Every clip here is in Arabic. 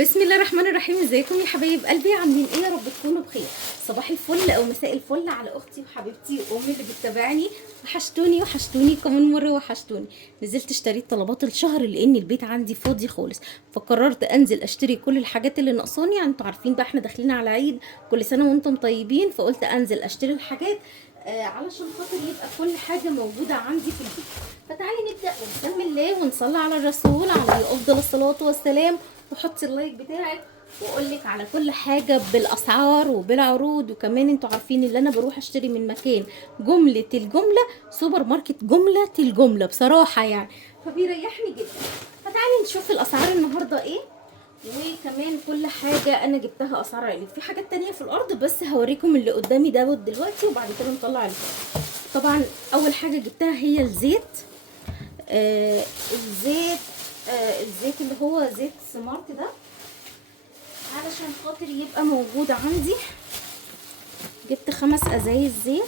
بسم الله الرحمن الرحيم. ازيكم يا حبايب قلبي؟ عاملين ايه؟ يا رب تكونوا بخير. صباح الفل او مساء الفل على اختي وحبيبتي وامي اللي بتتابعني. وحشتوني كمان مره، وحشتوني. نزلت اشتريت طلبات الشهر لان البيت عندي فاضي خالص، فقررت انزل اشتري كل الحاجات اللي ناقصاني. يعني انتوا عارفين بقى احنا داخلين على عيد، كل سنه وانتم طيبين. فقلت انزل اشتري الحاجات علشان خاطر يبقى كل حاجه موجوده عندي في البيت. فتعالي نبدا ونسمي الله ونصلي على الرسول عليه افضل الصلاه والسلام، وحطي اللايك بتاعك واقول لك على كل حاجه بالاسعار وبالعروض. وكمان انتوا عارفين اللي انا بروح اشتري من مكان جمله الجمله، سوبر ماركت جمله الجمله بصراحه يعني، فبيريحني جدا. فتعالي نشوف الاسعار النهارده ايه، وكمان كل حاجه انا جبتها اسعار عاليه. في حاجات تانية في الارض بس هوريكم اللي قدامي دوت دلوقتي، وبعد كده نطلع الفرق. طبعا اول حاجه جبتها هي الزيت. الزيت الزيت اللي هو زيت سمارت ده، علشان خاطر يبقى موجود عندي. جبت 5 ازايز زيت.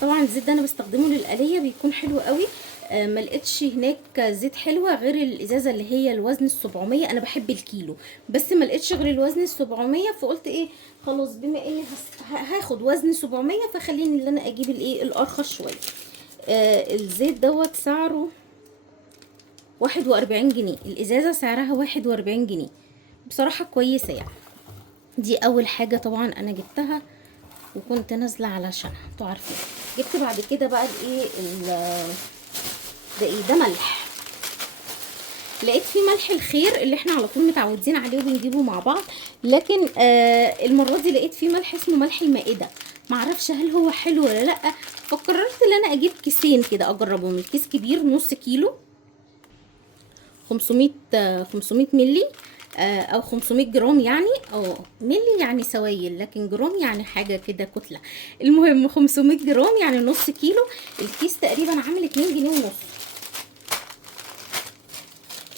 طبعا الزيت ده انا بستخدمه للقليه، بيكون حلو قوي. ما لقيتش هناك زيت حلوه غير الازازه اللي هي الوزن ال700. انا بحب الكيلو، بس ما لقيتش غير الوزن ال700. فقلت ايه، خلاص بما اني هاخد وزن 700 فخليني اللي انا اجيب الايه الارخص شويه. الزيت دوت سعره 41 جنيه. الازازه سعرها 41 جنيه، بصراحه كويسه يعني. دي اول حاجه طبعا انا جبتها وكنت نازله علشانها، انتوا عارفين. جبت بعد كده بقى الايه ده ايه ده، ملح. لقيت في ملح الخير اللي احنا على طول متعودين عليه وبنجيبه مع بعض، لكن المره دي لقيت في ملح اسمه ملح المائده. معرفش هل هو حلو ولا لا، فقررت ان انا اجيب كيسين كده اجربهم. الكيس كبير نص كيلو، 500 ملي او 500 جرام يعني، او ملي يعني سوائل، لكن جرام يعني حاجه كده كتله. المهم 500 جرام يعني نص كيلو. الكيس تقريبا عامل 2 جنيه ونص.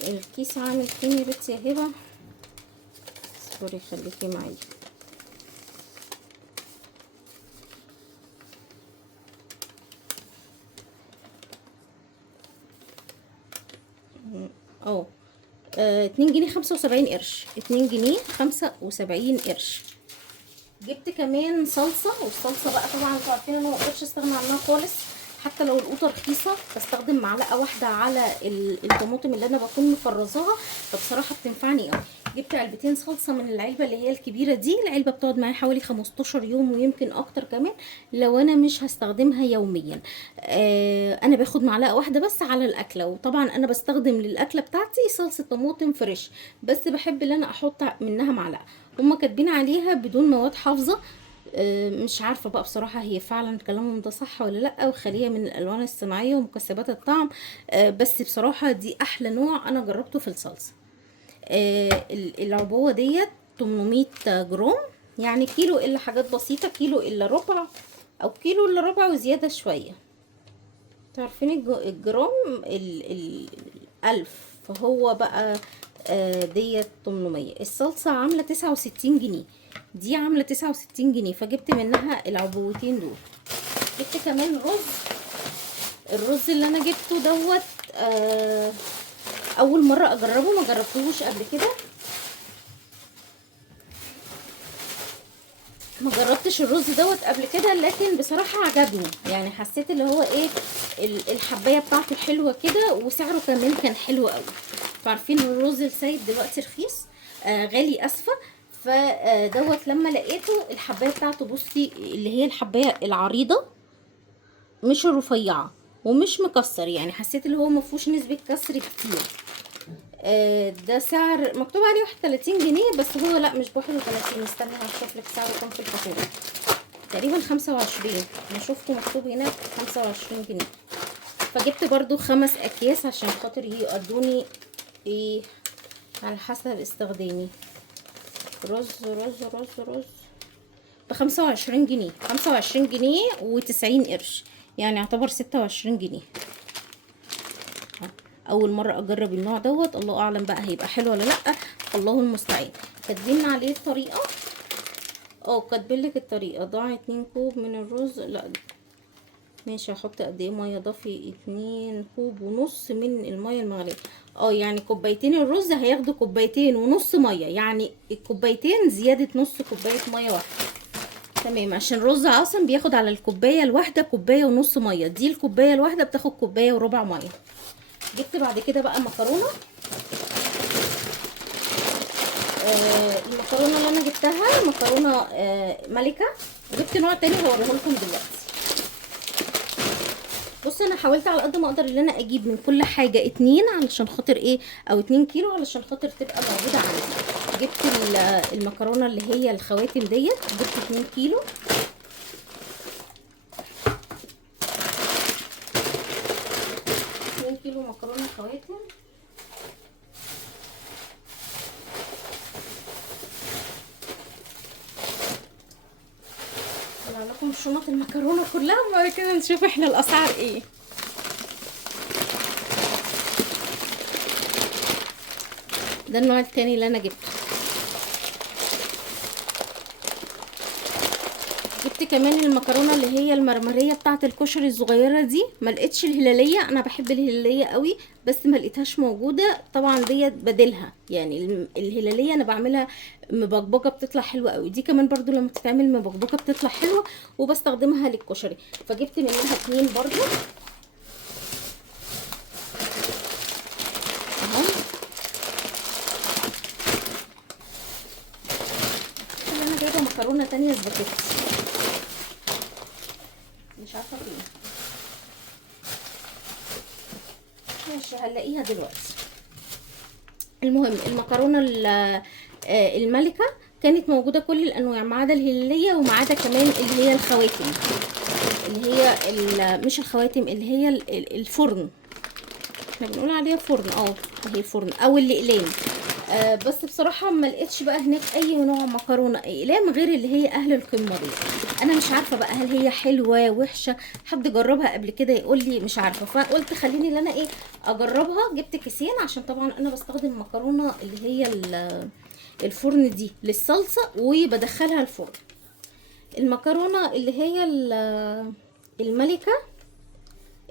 الكيس عامل كام يا بنتي يا هبه؟ سوري خليكي معايا. اه 2 جنيه 75 قرش. 2 جنيه 75 قرش. جبت كمان صلصه، والصلصه بقى طبعا انتوا عارفين انا ما اقدرش استغنى عنها خالص. حتى لو القوطه رخيصه بستخدم معلقه واحده على الطماطم اللي انا بكون مفرزاها، فبصراحه بتنفعني قوي. جبت علبتين صلصه من العلبه اللي هي الكبيره دي. العلبه بتقعد معايا حوالي 15 يوم ويمكن اكتر كمان لو انا مش هستخدمها يوميا. انا باخد معلقه واحده بس على الاكله، وطبعا انا بستخدم للاكله بتاعتي صلصه طماطم فريش، بس بحب ان انا احط منها معلقه. هما كاتبين عليها بدون مواد حافظه. مش عارفه بقى بصراحه هي فعلا كلامهم ده صح ولا لا، وخاليه من الالوان الصناعيه ومكسبات الطعم. بس بصراحه دي احلى نوع انا جربته في الصلصه. العبوه ديت 800 جرام، يعني كيلو الا حاجات بسيطه، كيلو الا ربع او كيلو الا ربع وزياده شويه. تعرفين الجرام الألف، فهو بقى ديت 800. الصلصة عاملة 69 جنيه، دي عاملة 69 جنيه، فجبت منها العبوتين دول. جبت كمان رز. الرز اللي انا جبته دوت اول مرة اجربه، ما جربتهوش قبل كده. ما جربتش الرز دوت قبل كده، لكن بصراحة عجبني. يعني حسيت اللي هو ايه، الحباية بتاعته حلوة كده، وسعره كمان كان حلو قوي. عارفين الرز السايد دلوقتي رخيص، غالي اسفة. فدوت لما لقيته الحباية بتاعته، بصي اللي هي الحباية العريضة مش الرفيعة، ومش مكسر. يعني حسيت اللي هو مفهوش نسبة كسر كتير. ده سعر مكتوب عليه 31 جنيه، بس هو لا مش ب31. استني هشوف لك سعره كام في الفاتورة. تقريبا 25. انا شفته مكتوب هنا 25 جنيه. فجبت برضو 5 اكياس عشان خاطر يقضوني ايه على حسب استخدامي. رز ب25 جنيه. 25 جنيه و90 قرش، يعني يعتبر 26 جنيه. اول مره اجرب النوع دوت، الله اعلم بقى هيبقى حلو ولا لا، الله المستعان. كاتبين عليه الطريقه، كاتبلك الطريقه. ضع 2 كوب من الرز. لا ماشي، هحط قد ايه ميه؟ ضافي 2 كوب ونص من الميه المغليه. يعني كوبايتين الرز هياخدوا كوبايتين ونص ميه، يعني الكوبايتين زياده نص كوبايه ميه واحده. تمام، عشان الرز اصلا بياخد على الكوبايه الواحده كوبايه ونص ميه، دي الكوبايه الواحده بتاخد كوبايه وربع ميه. جبت بعد كده بقى مكرونه. المكرونه اللي انا جبتها مكرونه ملكه. جبت نوع تاني هوريه لكم دلوقتي. بصوا انا حاولت على قد ما اقدر ان انا اجيب من كل حاجه 2 علشان خاطر ايه، او 2 كيلو علشان خاطر تبقى موجوده عندي. جبت المكرونه اللي هي الخواتم ديت، جبت 2 كيلو. كيلو مكرونه خواتم. طلع لكم شنط المكرونه كلها وبعد كده نشوف احنا الاسعار ايه. ده النوع التاني اللي انا جبته. جبت كمان المكرونه اللي هي المرمريه بتاعه الكشري الصغيره دي، ما لقيتش الهلاليه، انا بحب الهلاليه قوي بس ما لقيتهاش موجوده، طبعا ديت بديلها. يعني الهلاليه انا بعملها مبكبكه بتطلع حلوه قوي، دي كمان برضو لما بتتعمل مبكبكه بتطلع حلوه وبستخدمها للكشري، فجبت منها 2 برضو. اهو انا جايبه مكرونه تانية سباكيتي مش عارفه فين، ماشي هنلاقيها دلوقتي. المهم المكرونه الملكه كانت موجوده كل الانواع ما عدا الهلاليه وما عدا كمان اللي هي الخواتم، اللي هي مش الخواتم، اللي هي الفرن، احنا بنقول عليها فرن، هي فرن او الاقلام. بس بصراحه ما لقيتش بقى هناك اي نوع مكرونه اقلام غير اللي هي اهل القمه دي. انا مش عارفه بقى هل هي حلوه وحشه، حد جربها قبل كده يقول لي، مش عارفه، فقلت خليني ان انا ايه اجربها. جبت كيسين عشان طبعا انا بستخدم مكرونه اللي هي الفرن دي للصلصه وبدخلها الفرن. المكرونه اللي هي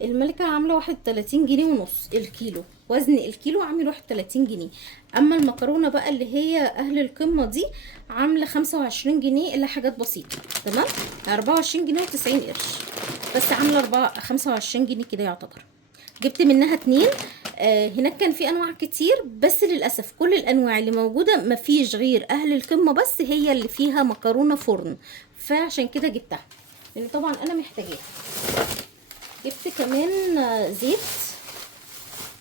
الملكة عاملة 31 جنيه ونص الكيلو، وزن الكيلو عامل 31 جنيه. اما المكرونة بقى اللي هي اهل القمة دي عاملة 25 جنيه الا حاجات بسيطة. تمام، 24 جنيه و90 قرش، بس عاملة 25 جنيه كده يعتبر. جبت منها 2. هناك كان في انواع كتير بس للاسف كل الانواع اللي موجودة مفيش غير اهل القمة بس هي اللي فيها مكرونة فرن، فعشان كده جبتها لان طبعا انا محتاجاها. جبت كمان زيت،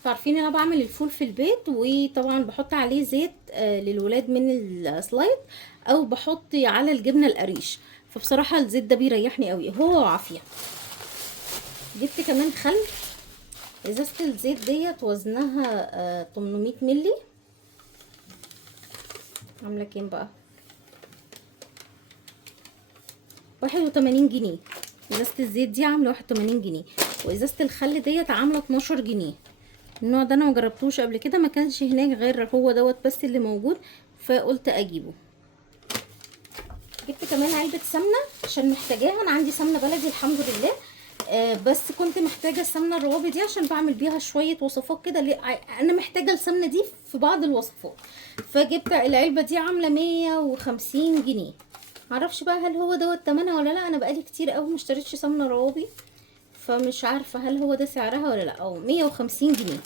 عارفين انا بعمل الفول في البيت وطبعا بحط عليه زيت للولاد من السلايد او بحط على الجبنه القريش، فبصراحه الزيت ده بيريحني قوي هو عافيه. جبت كمان خل. ازازه الزيت ديت وزنها 800 ملي، عامله كام بقى؟ 81 جنيه. ازازه الزيت دي عامله 81 جنيه، وازازه الخل ديت عامله 12 جنيه. النوع ده انا ما جربتوش قبل كده، ما كانش هناك غير هو دوت بس اللي موجود، فقلت اجيبه. جبت كمان علبه سمنه عشان محتاجاها، انا عندي سمنه بلدي الحمد لله، بس كنت محتاجه السمنه الروابي دي عشان بعمل بيها شويه وصفات كده، انا محتاجه السمنه دي في بعض الوصفات، فجبت العلبه دي عامله 150 جنيه. معرفش بقى هل هو دوت تمنها ولا لا، انا بقالي كتير قوي مشتريتش سمنه روابي، فمش عارفه هل هو ده سعرها ولا لا. 150 جنيه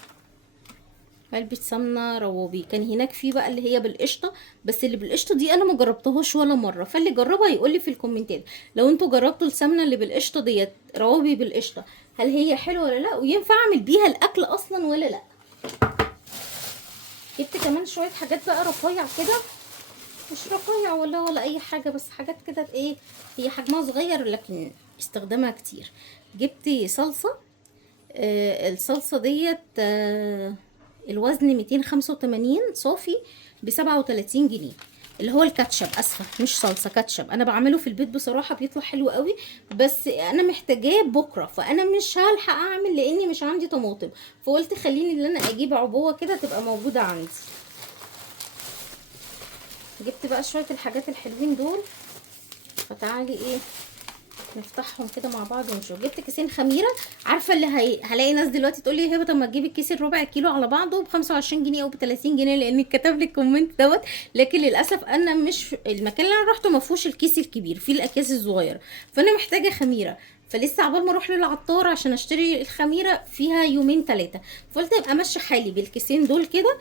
علبة سمنة روابي. كان هناك في بقى اللي هي بالقشطة، بس اللي بالقشطة دي انا ما جربتهاش ولا مرة، فاللي جربها يقول لي في الكومنتات لو انتوا جربتوا السمنة اللي بالقشطة ديت روابي بالقشطة هل هي حلوة ولا لا، وينفع اعمل بيها الاكل اصلا ولا لا. جبت كمان شوية حاجات بقى رفيع كده، مش رفيع ولا اي حاجة، بس حاجات كده ايه هي حجمها صغير لكن استخدامها كتير. جبت صلصة. الصلصة ديت الوزن 285 صافي ب37 جنيه، اللي هو الكاتشب، اسفه مش صلصه، كاتشب. انا بعمله في البيت بصراحه بيطلع حلو قوي، بس انا محتاجاه بكره فانا مش هلحق اعمل لاني مش عندي طماطم، فقلت خليني ان انا اجيب عبوه كده تبقى موجوده عندي. جبت بقى شويه الحاجات الحلوين دول، فتعالي ايه نفتحهم كده مع بعض ونشوف. جبت كيسين خميره. عارفه اللي هلاقي ناس دلوقتي تقول لي هبه طب ما تجيبي الكيس الربع كيلو على بعضه ب 25 جنيه او ب 30 جنيه لان كتب لي الكومنت دوت. لكن للاسف انا مش المكان اللي انا رحته ما فيهوش الكيس الكبير، فيه الاكياس الصغيره، فانا محتاجه خميره. فلسه عبال ما اروح للعطار عشان اشتري الخميره فيها يومين 3، فقلت ابقى امشي حالي بالكيسين دول كده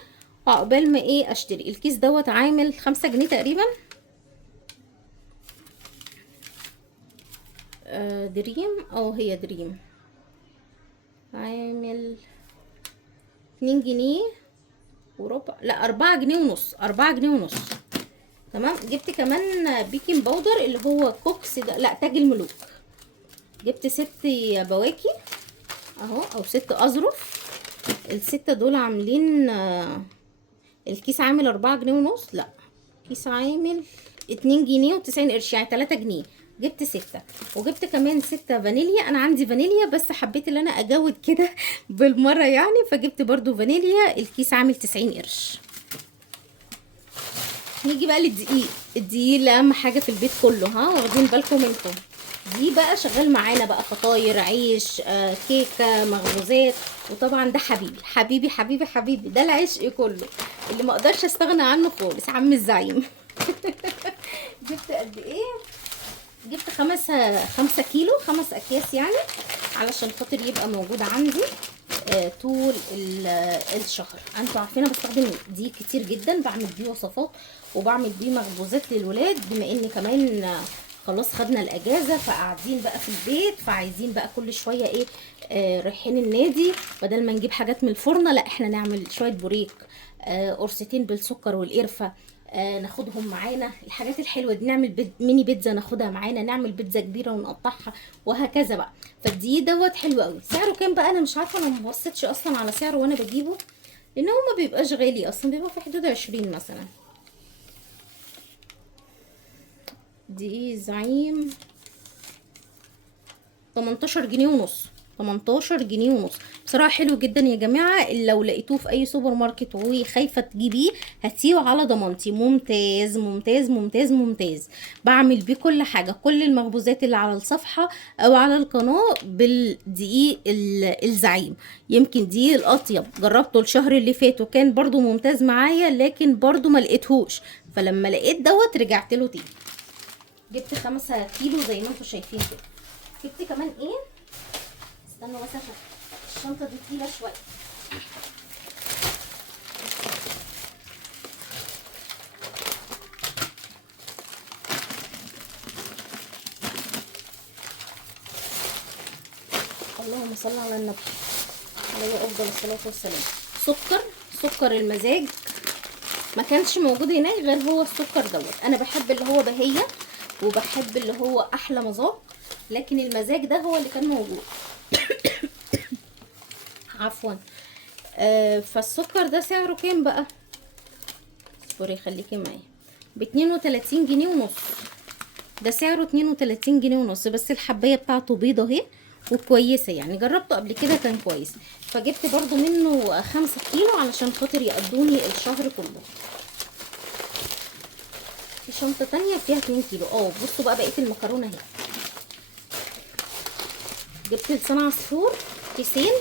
عقبال ما ايه اشتري. الكيس دوت عامل 5 جنيه تقريبا. دريم هي دريم، عامل 2 جنيه وربع، لا 4 جنيه ونص، 4 جنيه ونص. تمام. جبت كمان بيكنج باودر اللي هو كوكس ده، لا تاج الملوك. جبت 6 بواكي اهو او 6 اظرف. ال6 دول عاملين الكيس عامل 4 جنيه ونص، لا كيس عامل 2 جنيه و90 قرش يعني 3 جنيه. جبت 6. وجبت كمان 6 فانيليا. انا عندي فانيليا بس حبيت ان انا اجود كده بالمره يعني، فجبت برضو فانيليا. الكيس عامل 90 قرش. نيجي بقى للدقيق. الدقيق اللي اهم حاجه في البيت كله، ها واخدين بالكم منكم. دي بقى شغال معانا بقى فطاير، عيش، كيكه، مخبوزات. وطبعا ده حبيبي حبيبي حبيبي حبيبي، ده العشق كله اللي ما اقدرش استغنى عنه خالص، عم الزعيم. جبت قد ايه؟ جبت 5 كيلو، 5 اكياس يعني، علشان خاطر يبقى موجود عندي طول الشهر. انتوا عارفين انا بستخدم دي كتير جدا، بعمل بيه وصفات وبعمل بيه مخبوزات للولاد، بما ان كمان خلاص خدنا الاجازه فقاعدين بقى في البيت، فعايزين بقى كل شويه ايه رايحين النادي، بدل ما نجيب حاجات من الفرن لا احنا نعمل شويه بوريك، قرصتين بالسكر والقرفه، ناخدهم معانا. الحاجات الحلوه دي نعمل ميني بيتزا ناخدها معانا، نعمل بيتزا كبيره ونقطعها وهكذا بقى. فالدقيق دوت حلو قوي. سعره كام بقى؟ انا مش عارفه، انا ما بصيتش اصلا على سعره وانا بجيبه لان هو ما بيبقاش غالي اصلا، بيبقى في حدود 20 مثلا. دقيق زعيم 18 جنيه ونص، 18 جنيه ونص. بصراحه حلو جدا يا جماعه. لو لقيتوه في اي سوبر ماركت وخايفه تجيبيه هاتيه على ضمانتي، ممتاز ممتاز ممتاز ممتاز. بعمل بيه كل حاجه، كل المخبوزات اللي على الصفحه او على القناه بالدقيق الزعيم. يمكن دقيق الاطيب جربته الشهر اللي فات وكان برضو ممتاز معايا، لكن برضو ما لقيتهوش، فلما لقيت دوت رجعت له تاني. جبت 5 كيلو زي ما انتم شايفين كده. جبت كمان ايه، استنوا بس عشان الشنطه دي تقيله شويه. اللهم صل على النبي عليه افضل الصلاه والسلام. سكر المزاج ما كانش موجود هناك غير هو السكر دوت. انا بحب اللي هو بهيه وبحب اللي هو احلى مذاق، لكن المزاج ده هو اللي كان موجود. عفوا. فالسكر ده سعره كام بقى؟ اصبري خليكي معايا. ب 32 جنيه ونص. ده سعره 32 جنيه ونص، بس الحبايه بتاعته بيضه اهي وكويسه يعني، جربته قبل كده كان كويس. فجبت برضو منه 5 كيلو علشان خاطر يقضوني الشهر كله. في شنطه تانية فيها 2 كيلو. بصوا بقى بقيه المكرونه اهي. جبت لسان عصفور كيسين،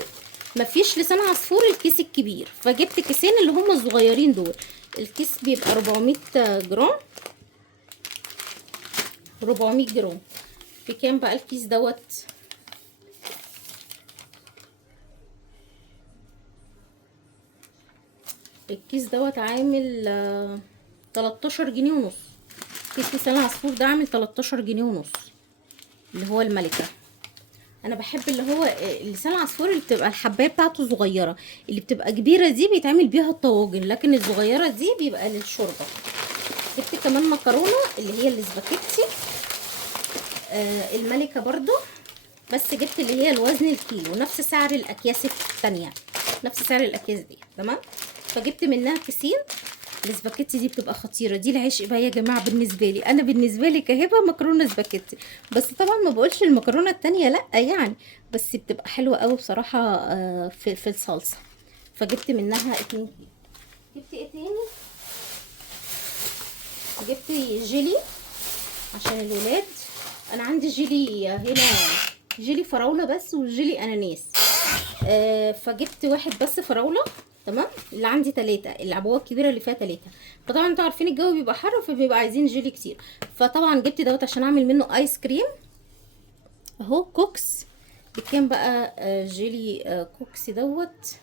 مفيش لسان عصفور الكيس الكبير، فجبت كيسين اللي هم الصغيرين دول. الكيس بيبقى 400 جرام، 400 جرام. في كام بقى الكيس دوت؟ الكيس دوت عامل 13 جنيه ونص. كيس لسان عصفور ده عامل 13 جنيه ونص اللي هو الملكة. انا بحب اللي هو لسان العصفور اللي بتبقى الحبايه بتاعته صغيره، اللي بتبقى كبيره دي بيتعمل بيها الطواجن، لكن الصغيره دي بيبقى للشوربه. جبت كمان مكرونه اللي هي الاسباجيتي الملكه برضو، بس جبت اللي هي الوزن الكيلو، نفس سعر الاكياس التانية، نفس سعر الاكياس دي. تمام. فجبت منها كيسين. الاسباجيتي دي بتبقى خطيره، دي العشق بقى يا جماعه بالنسبه لي. انا بالنسبه لي كهبه مكرونه اسباجيتي، بس طبعا ما بقولش المكرونه التانية لا يعني، بس بتبقى حلوه قوي بصراحه في الصلصه. فجبت منها 2 كيلو. جبت ايه تاني؟ جبت جيلي عشان الولاد، انا عندي جيلي هنا، جيلي فراوله بس وجيلي اناناس. فجبت واحد بس فراوله، تمام. اللي عندي 3، العبوه الكبيره اللي فيها 3. فطبعا انتوا عارفين الجو بيبقى حر، فبيبقى عايزين جيلي كتير. فطبعا جبت دوت عشان اعمل منه ايس كريم اهو. كوكس بكام بقى؟ جيلي كوكس دوت،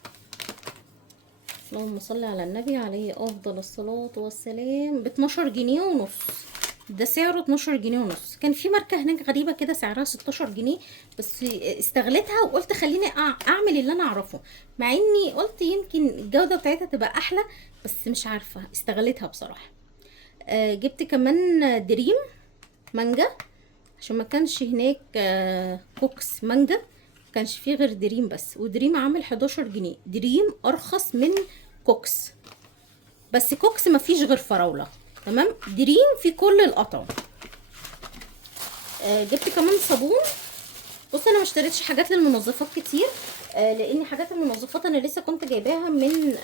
اللهم صل على النبي عليه افضل الصلاه والسلام، ب 12 جنيه ونص. ده سعره 12 جنيه ونص. كان في ماركه هناك غريبه كده سعرها 16 جنيه، بس استغلتها وقلت خليني اعمل اللي انا اعرفه، مع اني قلت يمكن الجوده بتاعتها تبقى احلى، بس مش عارفه، استغلتها بصراحه. جبت كمان دريم مانجا، عشان ما كانش هناك كوكس مانجا، ما كانش فيه غير دريم بس، ودريم عامل 11 جنيه. دريم ارخص من كوكس، بس كوكس ما فيش غير فراوله، تمام. دريم في كل القطع. جبت كمان صابون. بص انا ما اشتريتش حاجات للمنظفات كتير، لان حاجات المنظفات انا لسه كنت جايباها من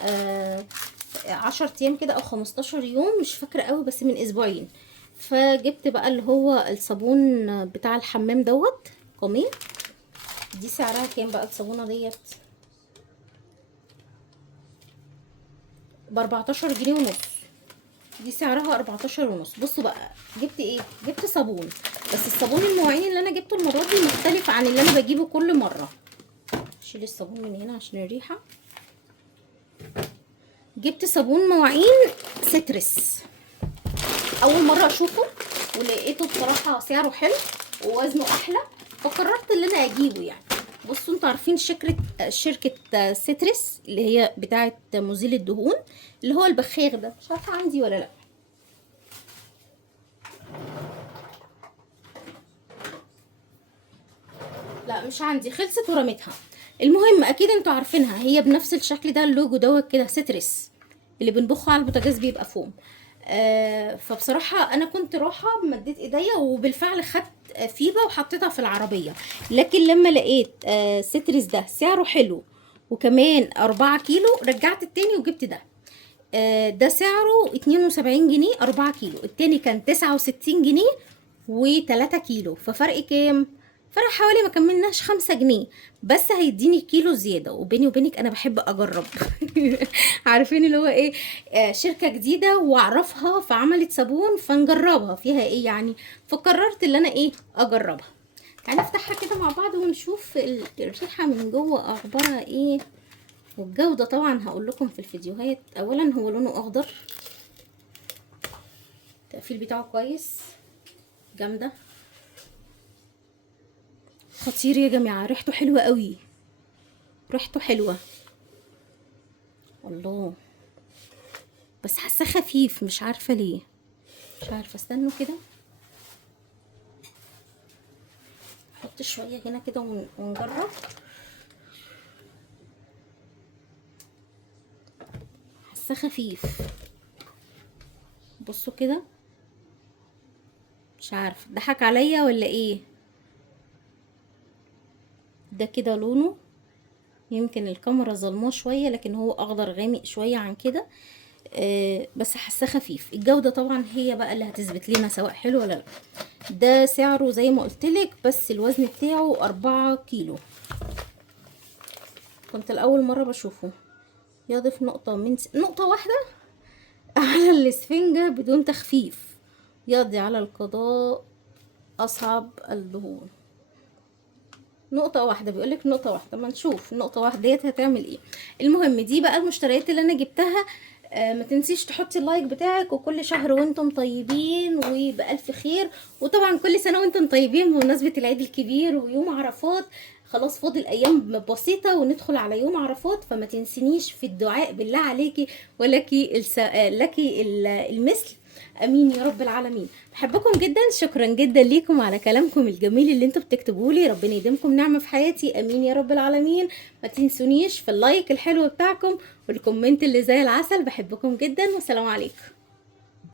10 ايام كده او 15 يوم، مش فاكره قوي، بس من اسبوعين. فجبت بقى اللي هو الصابون بتاع الحمام دوت كومين. دي سعرها كام بقى الصابونه ديت؟ ب 14 جنيه ونص. دي سعرها 14 ونص. بصوا بقى جبت ايه؟ جبت صابون، بس الصابون المواعين اللي انا جبته المره دي مختلف عن اللي انا بجيبه كل مره. شيل الصابون من هنا عشان الريحه. جبت صابون مواعين سيترس، اول مره اشوفه ولقيته بصراحه سعره حلو ووزنه احلى، فقررت ان انا اجيبه يعني. بصوا انتوا عارفين شركه سيترس اللي هي بتاعه مزيل الدهون، اللي هو البخاخ ده، مش عارفه عندي ولا لا. لا مش عندي، خلصت ورميتها. المهم اكيد انتوا عارفينها، هي بنفس الشكل ده، اللوجو دوت كده سيترس، اللي بنبخه على البوتاجاز بيبقى فوم. فبصراحه انا كنت رايحه مديت ايديا وبالفعل خدت فيبه وحطيتها في العربيه، لكن لما لقيت سيترس ده سعره حلو وكمان 4 كيلو، رجعت التاني وجبت ده. ده سعره 72 جنيه 4 كيلو، التاني كان 69 جنيه و3 كيلو، ففرق كام؟ فرق حوالي ما كملناش 5 جنيه، بس هيديني كيلو زيادة. وبيني وبينك انا بحب اجرب. عارفين اللي هو ايه؟ شركة جديدة واعرفها فعملت صابون فنجربها فيها ايه يعني، فقررت اللي انا ايه اجربها. هنفتحها كده مع بعض ونشوف الريحة من جوه اخبارها ايه، والجودة طبعا هقول لكم في الفيديوهات. اولا هو لونه اخضر، التقفيل بتاعه كويس، جامدة، خطير يا جماعة، ريحته حلوة قوي، ريحته حلوة الله، بس حاساه خفيف، مش عارفة ليه، مش عارفة. استنوا كده، نحط شوية هنا كده ونجرب. حاساه خفيف، بصوا كده، مش عارفة ضحك عليا ولا ايه. ده كده لونه، يمكن الكاميرا ظلماه شوية، لكن هو اخضر غامق شوية عن كده. بس حاساه خفيف. الجودة طبعا هي بقى اللي هتثبت لنا سواء حلو ولا لا. ده سعره زي ما قلتلك، بس الوزن بتاعه 4 كيلو. كنت الاول مرة بشوفه. يضيف نقطة واحدة على الاسفنجة بدون تخفيف، يقضي على القضاء اصعب الدهون. نقطة واحدة، بيقولك نقطة واحدة، ما نشوف النقطة واحدة ديت هتعمل ايه. المهم دي بقى المشتريات اللي انا جبتها. ما تنسيش تحطي اللايك بتاعك، وكل شهر وانتم طيبين وبألف خير، وطبعا كل سنة وانتم طيبين بمناسبة العيد الكبير ويوم عرفات. خلاص فاضل ايام بسيطة وندخل على يوم عرفات، فما تنسينيش في الدعاء بالله عليكي، ولك المثل. امين يا رب العالمين. بحبكم جدا، شكرا جدا ليكم على كلامكم الجميل اللي انتوا بتكتبوا لي، ربنا يديمكم نعمه في حياتي، امين يا رب العالمين. ما تنسونيش في اللايك الحلو بتاعكم والكومنت اللي زي العسل. بحبكم جدا والسلام عليكم.